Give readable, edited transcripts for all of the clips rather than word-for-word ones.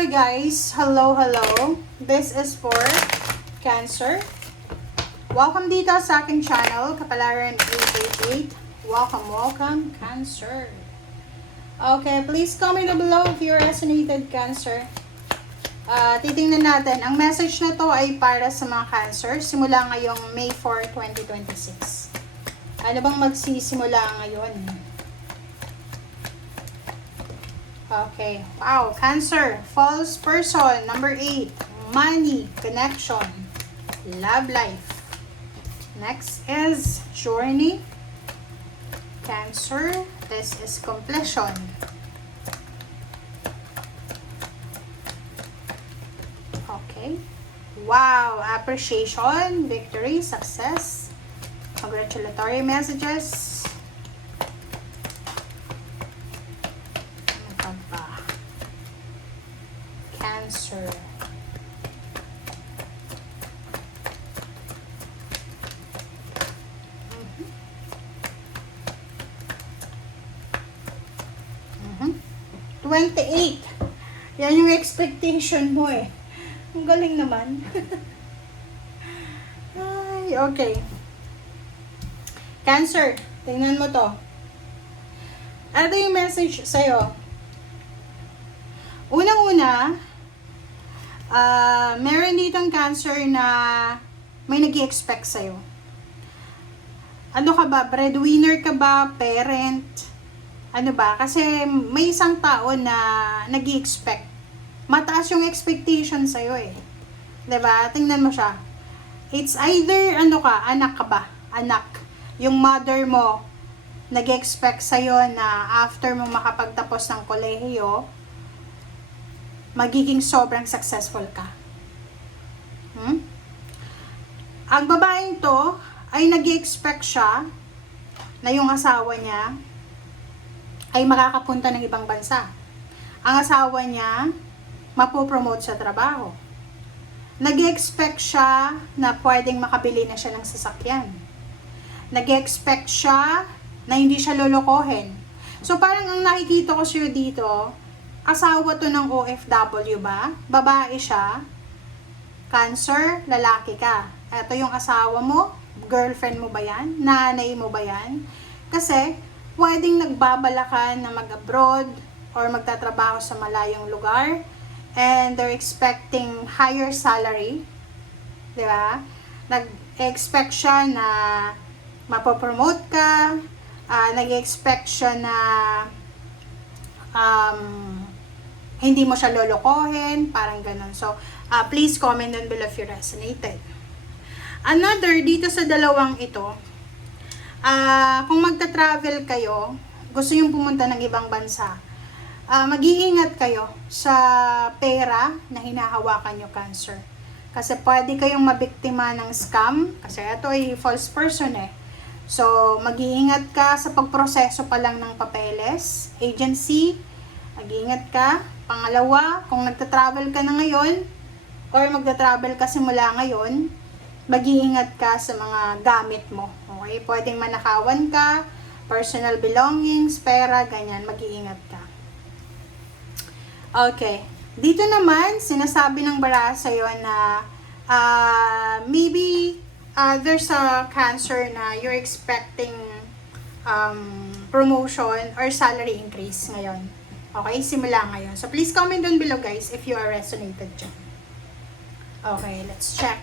Hi guys! Hello, hello! This is for Cancer. Welcome dito sa aking channel, Kapalaran 888. Welcome, Cancer. Okay, please comment below if you resonated, Cancer. Titingnan natin. Ang message na to ay para sa mga Cancer simula ngayong May 4, 2026. Ano bang magsisimula ngayon? Okay. Wow. Cancer. False person. Number 8. Money. Connection. Love life. Next is journey. Cancer. This is completion. Okay. Wow. Appreciation. Victory. Success. Congratulatory messages. Cancer. Mm-hmm. 28. Yan yung expectation mo eh. Ang galing naman. Ay, okay. Cancer, tingnan mo to. Ano yung message sa'yo? Unang-una, meron ditong Cancer na may nag-i-expect sa'yo. Ano ka ba? Breadwinner ka ba? Parent? Ano ba? Kasi may isang tao na nag-i-expect. Mataas yung expectation sa'yo eh. 'Di ba? Tingnan mo siya. It's either, anak ka ba? Anak. Yung mother mo, nag-i-expect sa'yo na after mo makapagtapos ng kolehiyo, magiging sobrang successful ka. Ang babaeng to ay nag-i-expect siya na yung asawa niya ay makakapunta ng ibang bansa. Ang asawa niya mapopromote sa trabaho. Nag-i-expect siya na pwedeng makabili na siya ng sasakyan. Nag-i-expect siya na hindi siya lolokohin. So parang ang nakikita ko siya dito, asawa to ng OFW ba? Babae siya. Cancer, lalaki ka. Ito yung asawa mo, girlfriend mo ba yan? Nanay mo ba yan? Kasi, pwedeng nagbabala ka na mag-abroad or magtatrabaho sa malayong lugar and they're expecting higher salary. Di ba? Nag-expect siya na mapopromote ka, nag-expect siya na hindi mo siya lolokohin, parang ganun. So, please comment down below if you resonated. Another, dito sa dalawang ito, kung magta-travel kayo, gusto yung pumunta ng ibang bansa, mag-iingat kayo sa pera na hinahawakan nyo, Cancer. Kasi pwede kayong mabiktima ng scam, kasi ito ay false person eh. So, mag-iingat ka sa pagproseso pa lang ng papeles, agency, mag-iingat ka. Pangalawa, kung nagta-travel ka na ngayon, or magta-travel ka simula ngayon, mag-iingat ka sa mga gamit mo. Okay? Pwedeng manakawan ka, personal belongings, pera, ganyan, mag-iingat ka. Okay. Dito naman, sinasabi ng bara sa'yo na maybe there's a Cancer na you're expecting promotion or salary increase ngayon. Okay, simula ngayon. So, please comment down below, guys, if you are resonated dyan. Okay, let's check.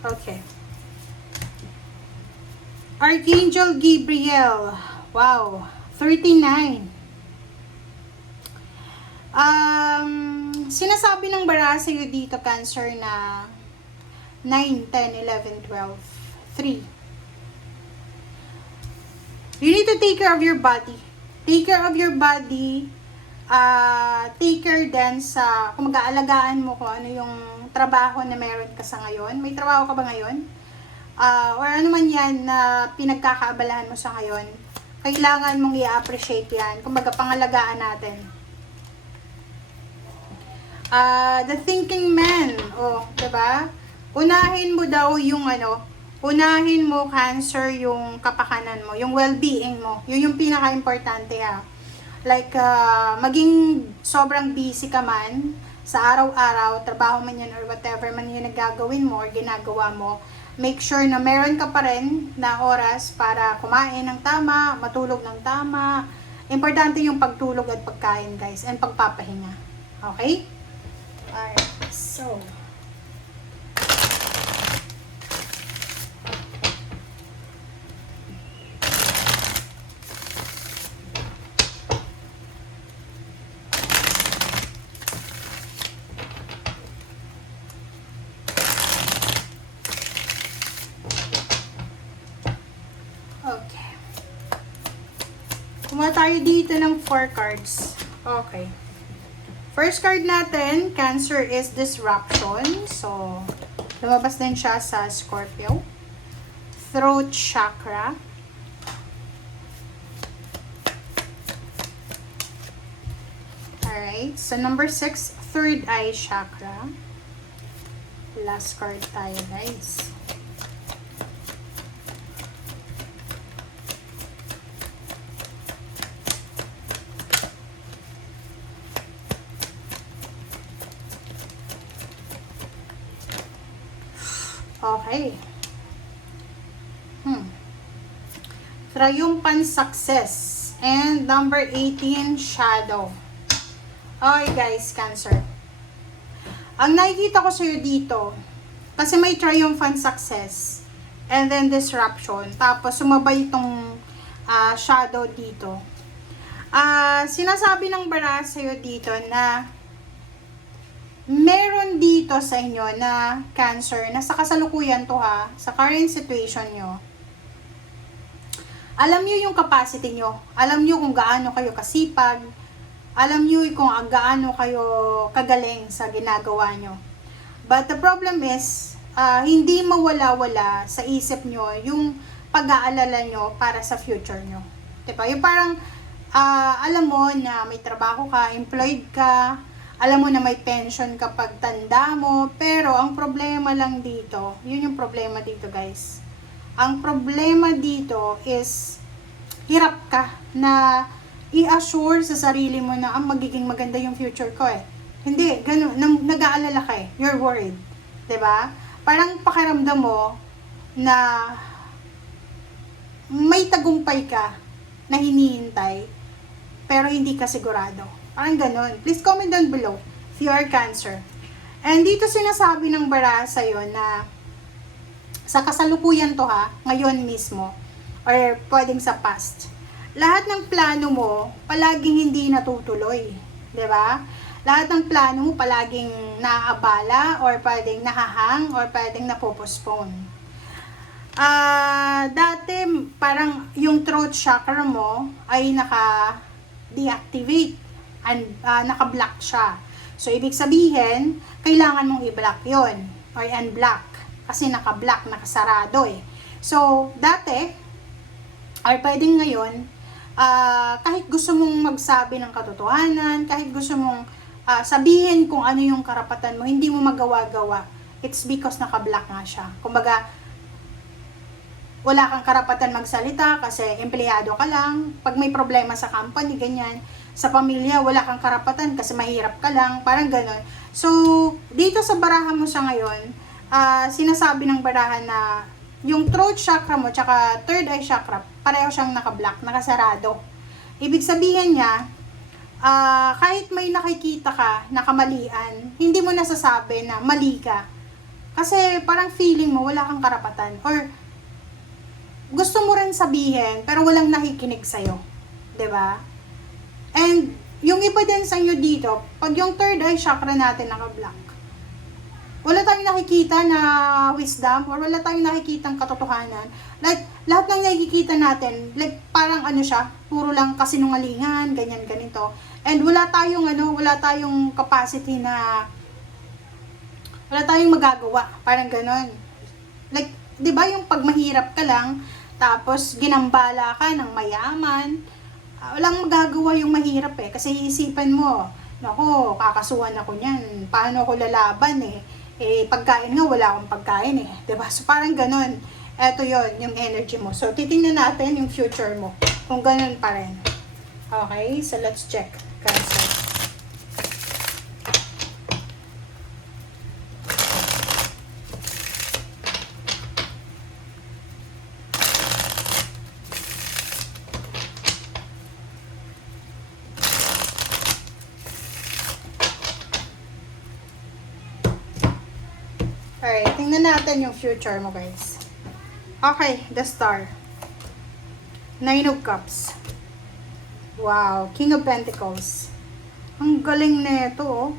Okay. Archangel Gabriel. Wow. 39. Sinasabi ng bara sa'yo dito, Cancer, na 9, 10, 11, 12, 3. You need to take care of your body. Take care of your body. Take care din sa, kung mag-aalagaan mo kung ano yung trabaho na meron ka sa ngayon. May trabaho ka ba ngayon? Or ano man yan na pinagkakaabalahan mo sa ngayon, kailangan mong i-appreciate yan. Kumbaga, pangalagaan natin. The thinking man, diba? Unahin mo daw yung unahin mo, Cancer, yung kapakanan mo, yung well-being mo. Yun yung pinaka-importante, ha. Like, maging sobrang busy ka man sa araw-araw, trabaho man yun or whatever man yun nagagawin mo or ginagawa mo, make sure na meron ka pa rin na oras para kumain ng tama, matulog ng tama. Importante yung pagtulog at pagkain, guys, and pagpapahinga. Okay? Alright, so okay. Kumuha tayo dito ng 4 cards. Okay. First card natin, Cancer, is disruption. So, lumabas din siya sa Scorpio. Throat chakra. Alright. So, number 6, third eye chakra. Last card tayo, guys. Okay. Triumphant success. And number 18, shadow. Okay, guys, Cancer. Ang nakikita ko sa'yo dito, kasi may triumphant success, and then disruption, tapos sumabay itong shadow dito. Sinasabi ng bara sa'yo dito na meron dito sa inyo na Cancer, na sa kasalukuyan to, ha, sa current situation nyo, alam nyo yung capacity nyo, alam nyo kung gaano kayo kasipag, alam nyo kung gaano kayo kagaling sa ginagawa nyo. But the problem is, hindi mawala-wala sa isip nyo yung pag-aalala nyo para sa future nyo. Diba? Yung parang, alam mo na may trabaho ka, employed ka, alam mo na may pension kapag tanda mo, pero ang problema lang dito, yun yung problema dito, guys. Ang problema dito is, hirap ka na i-assure sa sarili mo na magiging maganda yung future ko eh. Hindi, ganun, nag-aalala ka eh, you're worried. 'Di ba? Parang pakiramdam mo na may tagumpay ka na hinihintay, pero hindi ka sigurado. Parang ganun. Please comment down below if you are Cancer. And dito sinasabi ng bara sa'yo na sa kasalukuyan to, ha, ngayon mismo, or pwedeng sa past, lahat ng plano mo palaging hindi natutuloy. 'Di ba? Lahat ng plano mo palaging naaabala, or pwedeng nahahang, or pwedeng napopostpone. Dati parang yung throat chakra mo ay naka-deactivate and naka-block siya. So, ibig sabihin, kailangan mong i-block yon or unblock kasi naka-block, nakasarado eh. So, dati, or pwedeng ngayon, kahit gusto mong magsabi ng katotohanan, kahit gusto mong sabihin kung ano yung karapatan mo, hindi mo magawa-gawa. It's because naka-block nga siya. Kumbaga, wala kang karapatan magsalita kasi empleyado ka lang. Pag may problema sa company, ganyan. Sa pamilya, wala kang karapatan kasi mahirap ka lang. Parang ganon. So, dito sa barahan mo sa ngayon, sinasabi ng barahan na yung throat chakra mo tsaka third eye chakra, pareho siyang naka-block, nakasarado. Ibig sabihin niya, kahit may nakikita ka na kamalian, hindi mo nasasabi na mali ka. Kasi parang feeling mo wala kang karapatan. Or gusto mo rin sabihin, pero walang nakikinig sa'yo. 'Di ba? And yung iba din sa inyo dito, pag yung third eye chakra natin naka-block, wala tayong nakikita na wisdom, or wala tayong nakikitang katotohanan. Like, lahat ng nakikita natin, like, parang ano siya, puro lang kasinungalingan, ganyan, ganito. And wala tayong capacity na Wala tayong magagawa. Parang ganon. Like, di ba yung pag mahirap ka lang, tapos ginambala ka ng mayaman, walang magagawa yung mahirap eh. Kasi iisipan mo, naku, kakasuhan ako niyan. Paano ako lalaban eh? Eh, pagkain nga, wala akong pagkain eh. Diba? So, parang ganon. Eto yon yung energy mo. So, titingnan natin yung future mo. Kung ganon pa rin. Okay? So, let's check. Cancer. Alright, tingnan natin yung future mo, guys. Okay, the star. Nine of Cups. Wow, King of Pentacles. Ang galing nito, oh.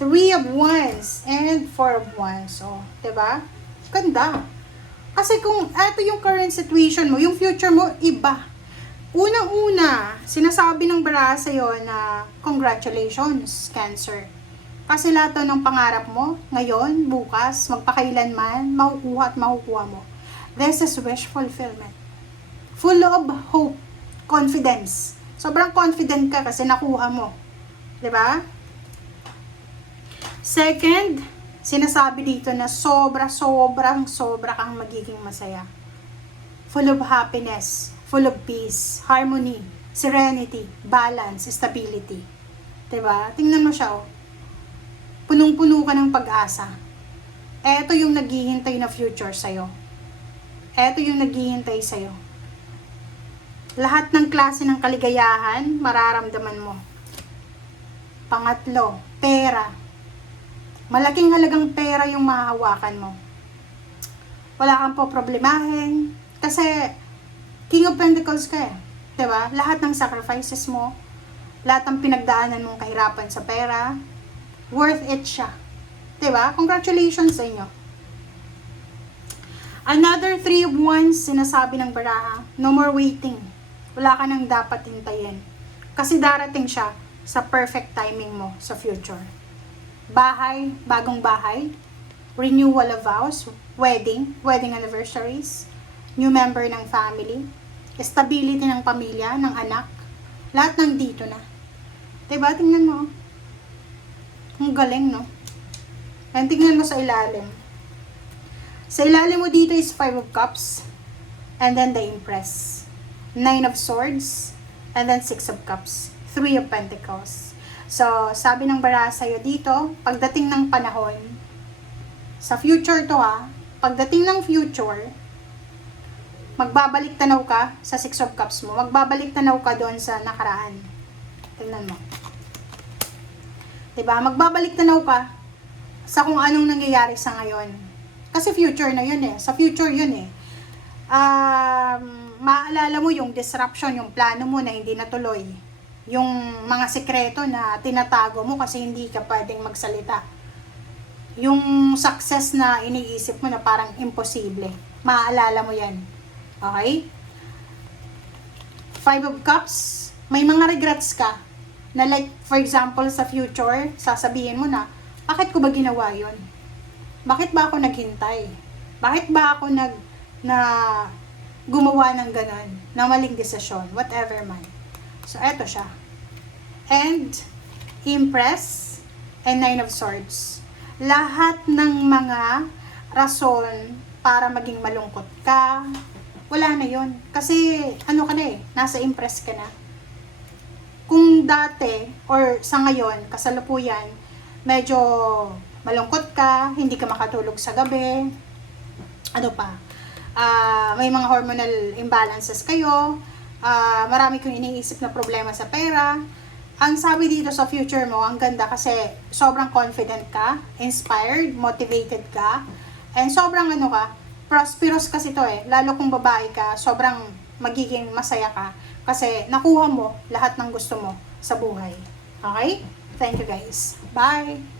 Three of Wands and Four of Wands. Oh, diba? Ganda. Kasi kung ito yung current situation mo, yung future mo, iba. Unang-una, sinasabi ng baraha sa'yo na congratulations, Cancer. Kasi lahat ng pangarap mo, ngayon, bukas, magpakailanman, makukuha at makukuha mo. This is wish fulfillment. Full of hope, confidence. Sobrang confident ka kasi nakuha mo. 'Di ba? Second, sinasabi dito na sobra kang magiging masaya. Full of happiness, full of peace, harmony, serenity, balance, stability. 'Di ba? Tingnan mo siya, oh. Punong-puno ka ng pag-asa. Eto yung naghihintay na future sa'yo. Eto yung naghihintay sa'yo. Lahat ng klase ng kaligayahan, mararamdaman mo. Pangatlo, pera. Malaking halagang pera yung mahahawakan mo. Wala kang po problemahin. Kasi, King of Pentacles ka eh. Diba? Lahat ng sacrifices mo, lahat ng pinagdaanan mong kahirapan sa pera, worth it siya. Diba? Congratulations sa inyo. Another Three of Wands, sinasabi ng baraha, no more waiting. Wala ka nang dapat hintayin. Kasi darating siya sa perfect timing mo sa future. Bahay, bagong bahay, renewal of vows, wedding anniversaries, new member ng family, stability ng pamilya, ng anak, lahat ng dito na. Diba? Tingnan mo. Ang galing, no? And tingnan mo sa ilalim. Sa ilalim mo dito is Five of Cups. And then the Empress. Nine of Swords. And then Six of Cups. Three of Pentacles. So, sabi ng baraha sa'yo dito, pagdating ng panahon, sa future to ha, pagdating ng future, magbabalik tanaw ka sa Six of Cups mo. Magbabalik tanaw ka doon sa nakaraan. Tingnan mo. Diba? Magbabalik tanaw ka sa kung anong nangyayari sa ngayon. Kasi future na yun eh. Sa future yun eh. Maalala mo yung disruption, yung plano mo na hindi natuloy. Yung mga sekreto na tinatago mo kasi hindi ka pwedeng magsalita. Yung success na iniisip mo na parang imposible. Maaalala mo yan. Okay? Five of Cups, may mga regrets ka. Na like, for example, sa future, sasabihin mo na, bakit ko ba ginawa yun? Bakit ba ako naghintay? Bakit ba ako gumawa ng ganon? Na maling desisyon? Whatever man. So, eto siya. And, Empress, and Nine of Swords. Lahat ng mga rason para maging malungkot ka, wala na yun. Kasi, ano ka na eh, nasa Empress ka na. Kung dati or sa ngayon, kasalukuyan, medyo malungkot ka, hindi ka makatulog sa gabi, ano pa, may mga hormonal imbalances kayo, marami kong iniisip na problema sa pera. Ang sabi dito sa future mo, ang ganda kasi sobrang confident ka, inspired, motivated ka, and sobrang ano ka, prosperous kasi to eh, lalo kung babae ka, sobrang magiging masaya ka. Kasi nakuha mo lahat ng gusto mo sa buhay. Okay? Thank you guys. Bye!